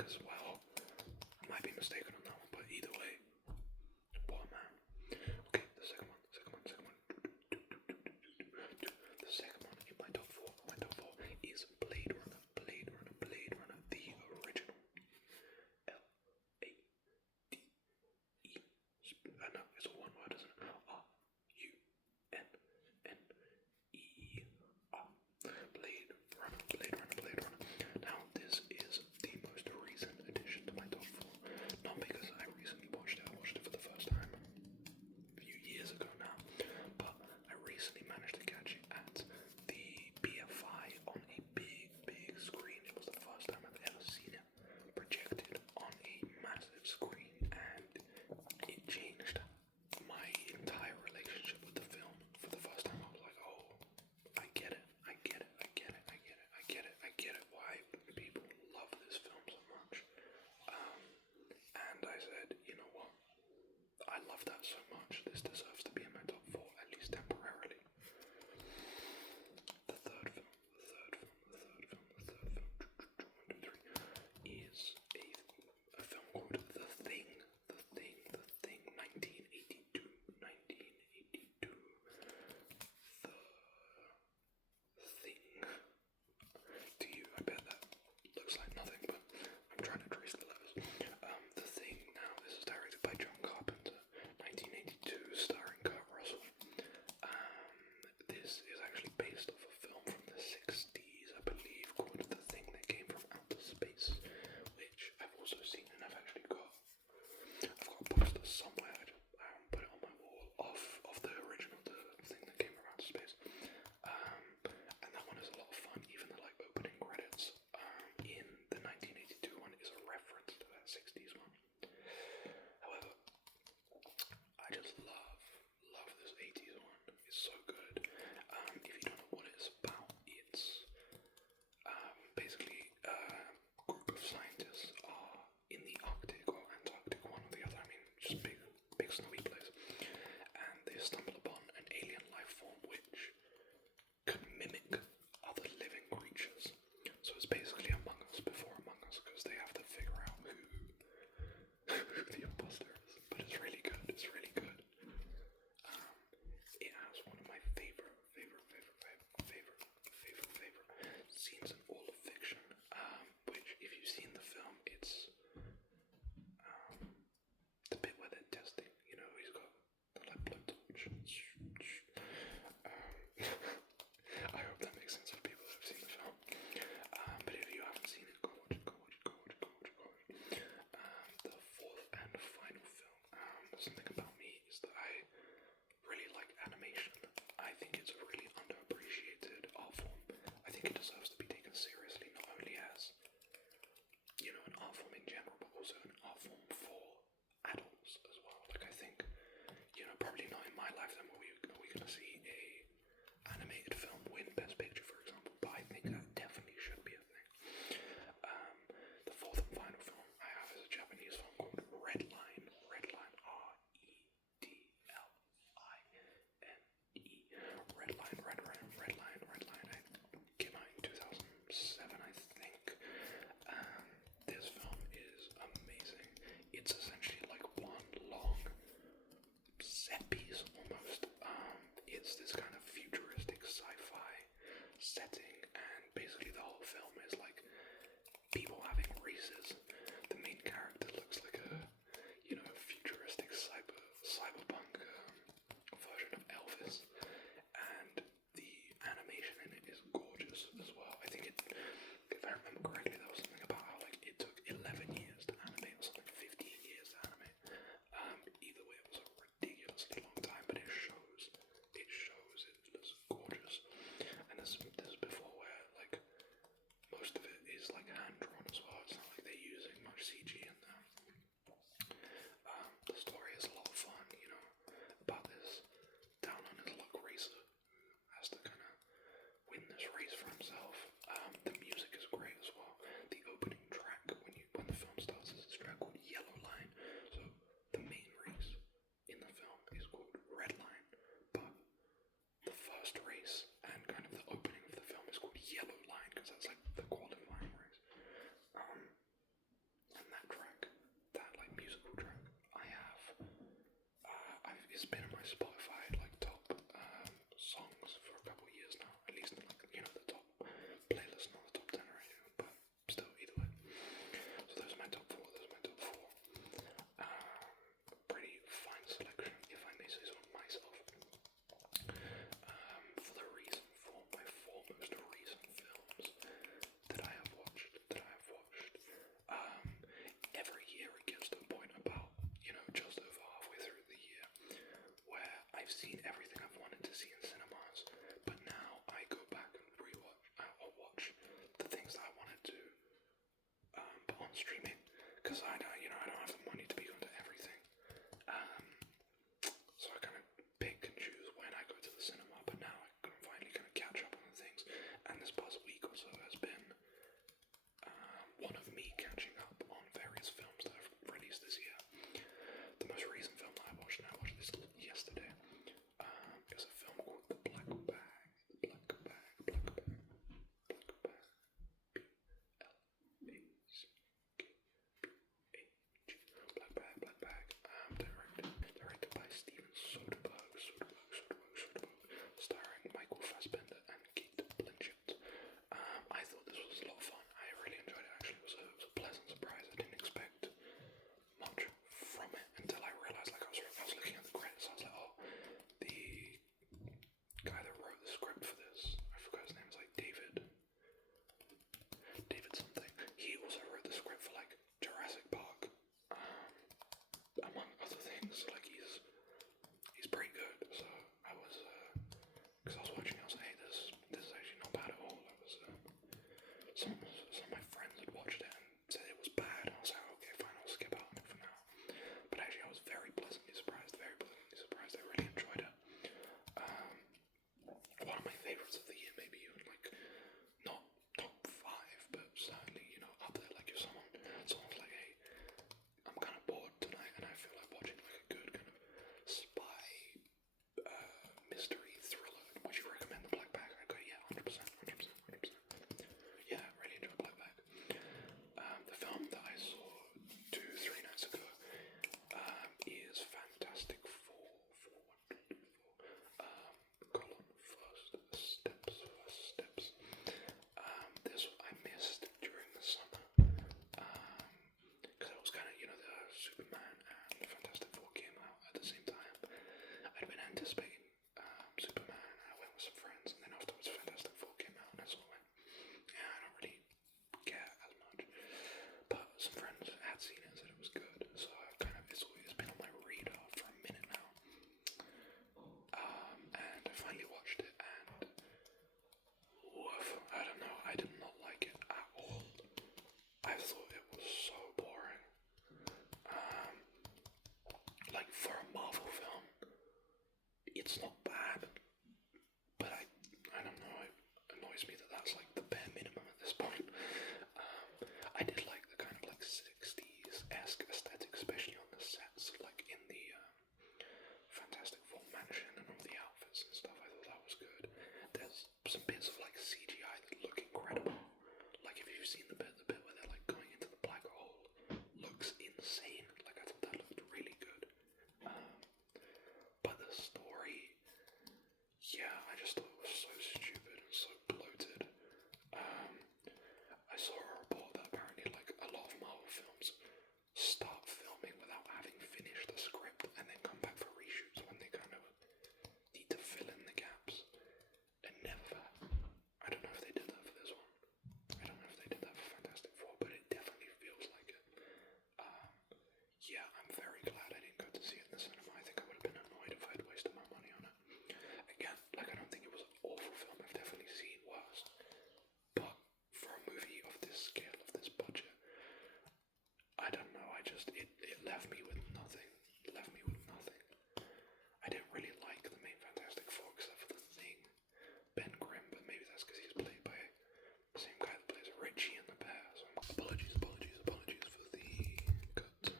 because, well, I might be mistaken on that one, but either way, what a man. Okay, the second one. The second one in my top four is Blade Runner, the original. L-A-D-E. No, it's all one word, isn't it? R-U-N-N-E-R. Blade Runner. Now, this is the most recent addition to my top four. Not because I recently watched it. I watched it for the first time a few years ago now, but I recently managed to catch it at the BFI on a big screen. It was the first time I've ever seen it projected on a massive screen, and it changed my entire relationship with the film. For the first time, I was like, oh, I get it why people love this film so much. And I said, you know what? I love that so much. This deserves to be in my top four, at least temporarily. The third film is a film called The Thing. 1982. The Thing. To you, I bet that looks like nothing, but I'm trying to trace the letters. The Thing, now, this is directed by John Carpenter, 1982, starring Kurt Russell. This is actually based off a film from the 60s, I believe, called The Thing That Came From Outer Space, which I've also seen, and I've got a poster somewhere. I haven't put it on my wall of the original, The Thing That Came From Outer Space. And that one is a lot of fun. Even the opening credits in the 1982 one is a reference to that 60s one. However, I just love this 80s one. It's so good. If you don't know what it's annoys me that that's like the bare minimum at this point. I did like the kind of like 60s-esque aesthetic, especially on the sets, like in the Fantastic Four mansion and all the outfits and stuff. I thought that was good. There's some bits of like CGI that look incredible. Like if you've seen the bit where they're like going into the black hole, looks insane. Like I thought that looked really good. But the story, yeah, I just thought it was so stupid and so bloated. I saw a report that apparently like a lot of Marvel films start filming without having finished the script and then come back for reshoots when they kind of need to fill in the gaps. And never, I don't know if they did that for this one. I don't know if they did that for Fantastic Four, but it definitely feels like it. Yeah, I'm very glad I didn't go to see it in the cinema. I think I would have been annoyed if I had wasted my money on it. Again, like I don't think it was an awful film. I've definitely seen worse. But for a movie of this scale, of this budget, I don't know, it left me with nothing. It left me with nothing. I didn't really like the main Fantastic Four except for the Thing, Ben Grimm, but maybe that's because he's played by the same guy that plays Richie in The Bear. So apologies for the cut.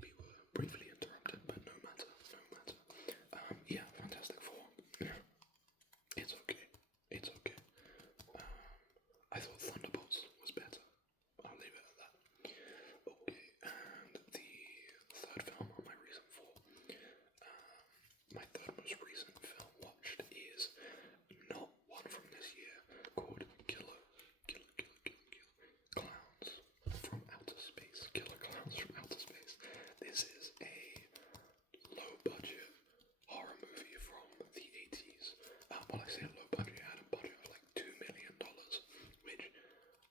We were briefly interrupted, but no matter. Yeah, Fantastic Four. It's okay. I thought Thunderbolts was better. I'll leave it at that. Okay, and the third film on my reason for, my third most recent film watched is not one from this year, called Killer Clowns from Outer Space. Killer Clowns from Outer Space. This is a low-budget horror movie from the 80s. Well, I say low budget, it had a budget of like $2 million, which,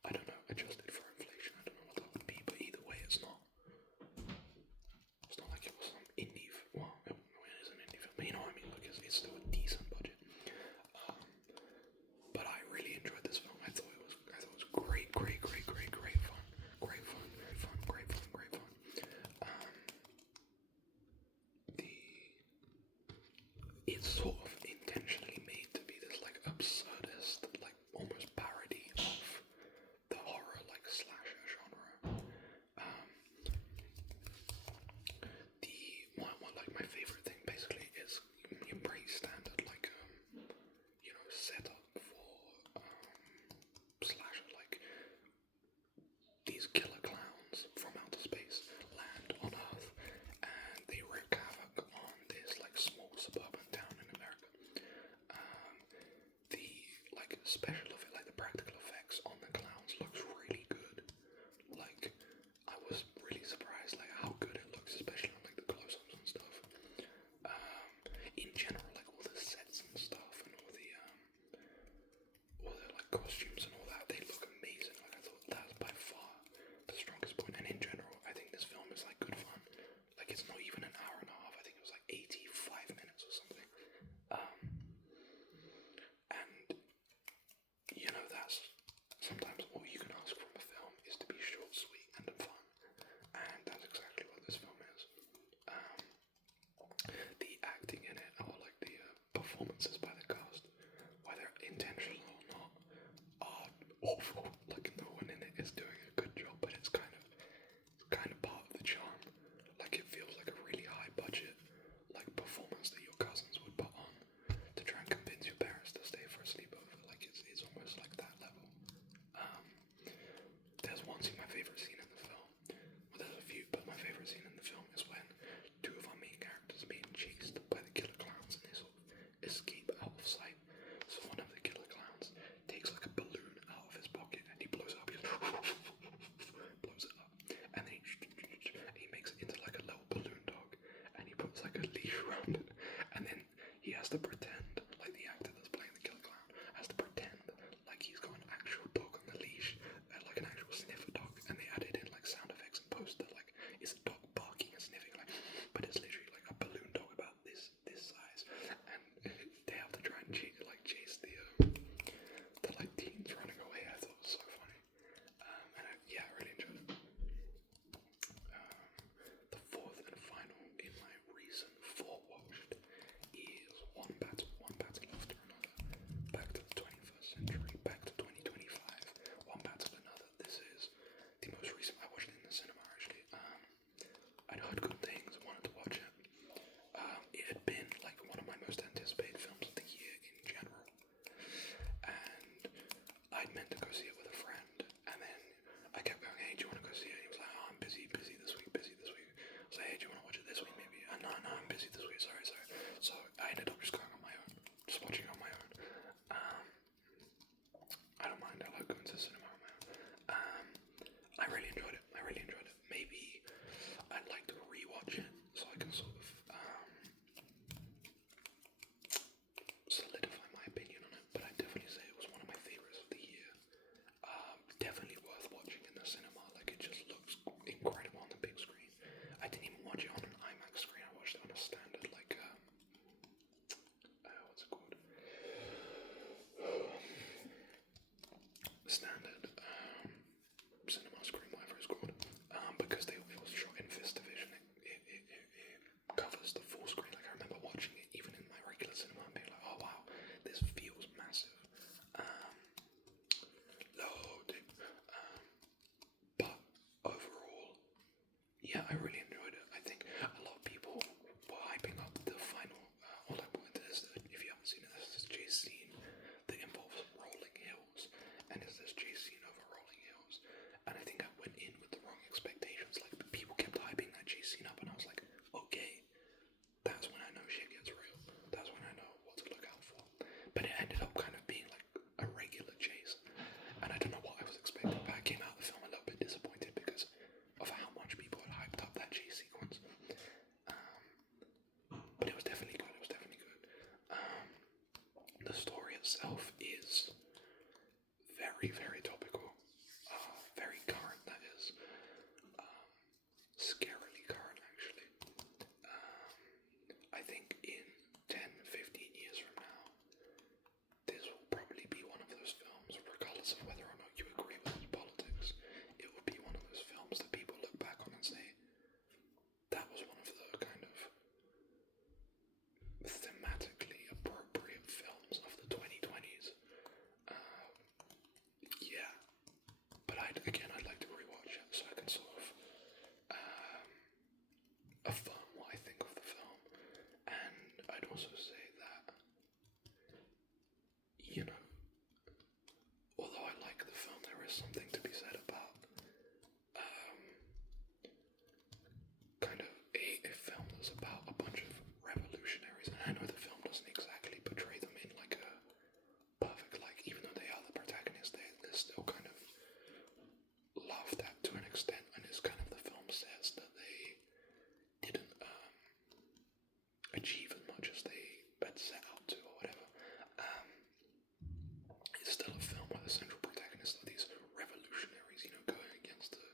I don't know, adjusted for inflation, I don't know what that would be, but either way, it's not like it was some indie, well, it is an indie film, but you know what I mean, like, it's still a decent budget. But I really enjoyed this film. I thought it was great fun. It's sort of intentionally made to be this like absurdist, like almost parody of the horror like slasher genre. Like my favorite thing basically is your pretty standard like setup for slasher, like these killer clowns from outer space land on Earth and they wreak havoc on this like small suburban town in America. The like special of it, like the practical effects on the clowns looks really good. Like I was really surprised like how good it looks, especially on like the close-ups and stuff. In general, like all the sets and stuff and all the like costumes and all that, they look amazing. Like I thought that's by far the strongest point. And in general, I think this film is like good fun. Like it's not even an hour and a half. I think it was like 85 minutes or something. And you know, that's sometimes all you can ask from a film is to be short, sweet, and fun. And that's exactly what this film is. The acting in it, or like the performances by the cast, whether intentional or not, yeah, I really enjoyed it. I think a lot of people were hyping up the final. All I wanted is that if you haven't seen it, there's this chase scene that involves rolling hills, and there's this chase scene over rolling hills. And I think I went in with the wrong expectations. Like people kept hyping that chase scene up, and I was like, okay, that's when I know shit gets real. That's when I know what to look out for. But it ended up kind of being like a regular chase, and I don't know what I was expecting. But I came out of the film a little bit disappointed because of how much people had hyped up that chase sequence. But it was definitely good. It was definitely good. The story itself is very, very topical. Very current, that is. Scarily current, actually. I think in 10, 15 years from now, this will probably be one of those films, regardless of whether or not you agree with its politics, it will be one of those films that people look back on and say, that was one of the kind of thematically appropriate films of the 2020s. Yeah. But I'd like to rewatch it so I can sort of affirm what I think of the film. And I'd also say that, you know, although I like the film, there is something to be said about kind of a film that's about a bunch of revolutionaries. And I know the film doesn't exactly portray them in like a perfect, like, even though they are the protagonists, they're still kind of laughed at to an extent, and it's kind of the film says that they didn't achieve as much as they had set out to, or whatever. It's still a film where the central protagonists are these revolutionaries, you know, going against the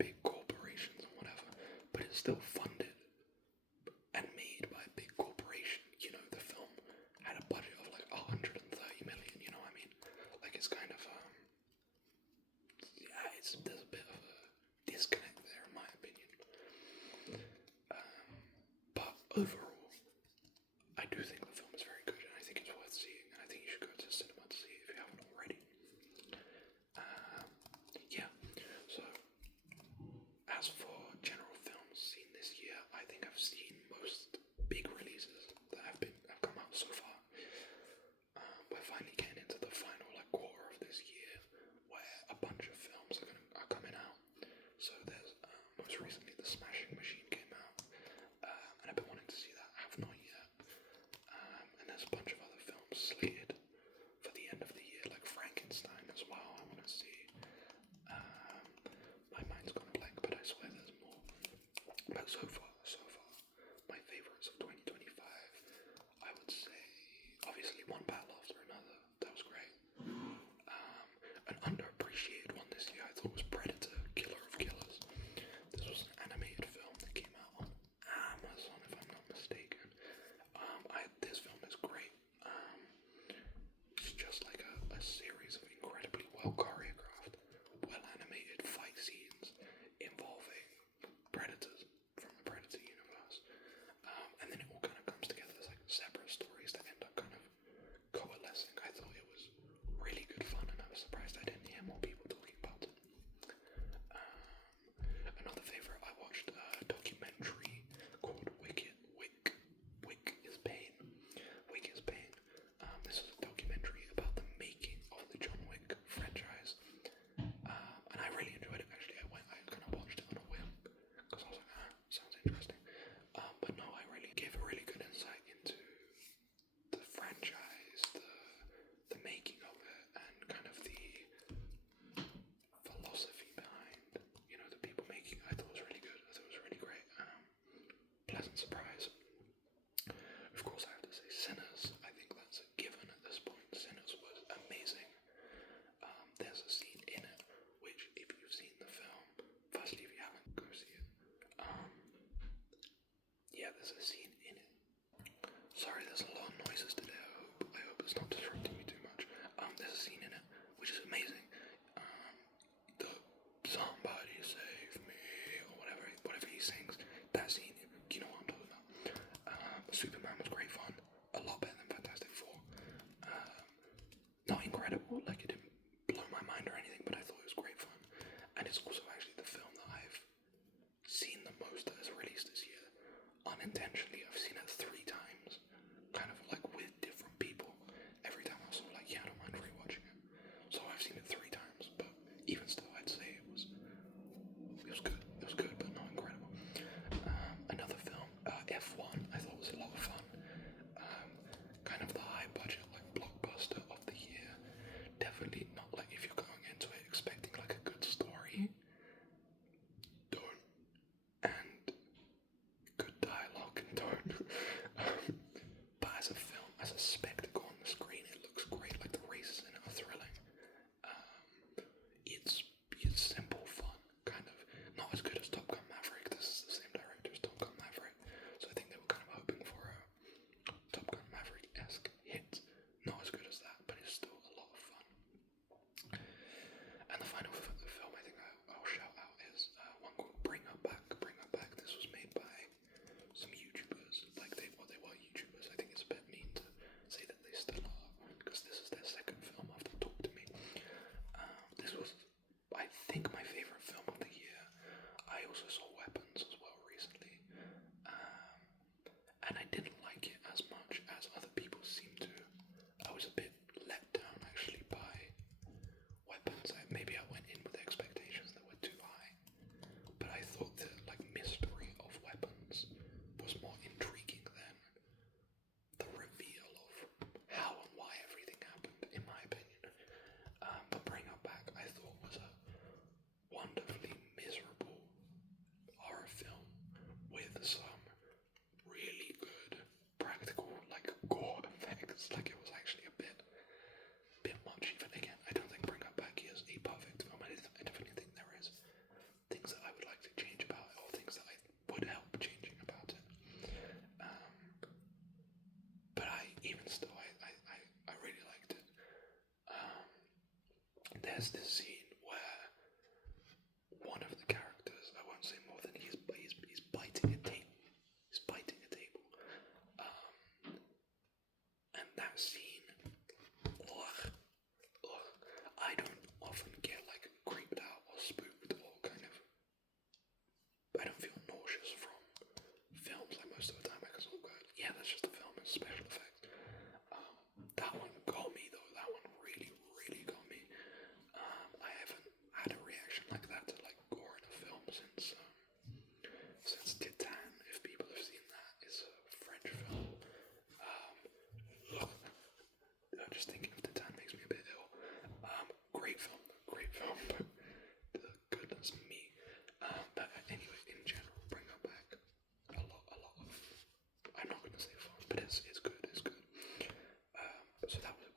big corporations and whatever, but it's still funded and made by a big corporation. You know, the film had a budget of like 130 million, you know what I mean? Like, it's kind of, yeah, there's a bit of a disconnect there, in my opinion. But overall, I do think the film is very good, and I think it's worth seeing, and I think you should go to the cinema to see it if you haven't already. Yeah, so as for general films seen this year, I think I've seen most big releases that have come out so far. We're finally getting into the final like quarter of this year, where a bunch of films are coming out. So there's most recently The Smashing Machine came out, and I've been wanting to see that. I have not yet. And there's a bunch of other films slated for the end of the year, like Frankenstein as well. I want to see. My mind's gone blank, but I swear there's more. But so far, my favourites of 2025, I would say, obviously One Battle After Another. That was great. An underappreciated one this year I thought was Predator, Killer of Killers. This was an animated film that came out on Amazon, if I'm not mistaken. This film is great. It's just like a series of incredibly well choreographed, well animated fight scenes involving predators from the Predator universe. And then it all kind of comes together as like separate stories that end up kind of coalescing. I thought it was really good fun, and I was surprised I didn't hear more people talking about it. Another favourite, I watched a documentary called Wick is Pain. Wick is Pain. This is a documentary about the making of the John Wick franchise. And I really enjoyed it, actually. I kind of watched it on a whim, because I was like, sounds interesting. But no, I really gave a really good insight into the franchise, the making of it, and kind of the philosophy behind, you know, the people making it. I thought it was really good. I thought it was really great. Pleasant surprise. Of course, I have to say Sinners. I think that's a given at this point. Sinners was amazing. There's a scene in it which, if you've seen the film, firstly, if you haven't, go see it. Yeah, there's a scene in it. Sorry, there's a lot of noises today. I hope it's not disrupting me too much. There's a scene in it which is amazing. The "Somebody Save Me" or whatever he sings. That scene, you know what I'm talking about. Superman was great fun. A lot better than Fantastic Four. Not incredible, like it didn't blow my mind or anything, but I thought it was great fun. And it's also actually the film that I've there's this scene where one of the characters, I won't say more than he's biting a table. He's biting a table. And that scene, I don't often get like creeped out or spooked or kind of. I don't feel nauseous from films like most of the time. I can sort of go, yeah, that's just a film, it's special effects. That one got me though. That one really, really got me. I haven't had a reaction like that to like gore in a film since Titan. If people have seen that, it's a French film. Just thinking of Titan makes me a bit ill. Great film, but goodness me. But anyway, in general, bring her back a lot of. I'm not gonna say fun, but it's good. So that was a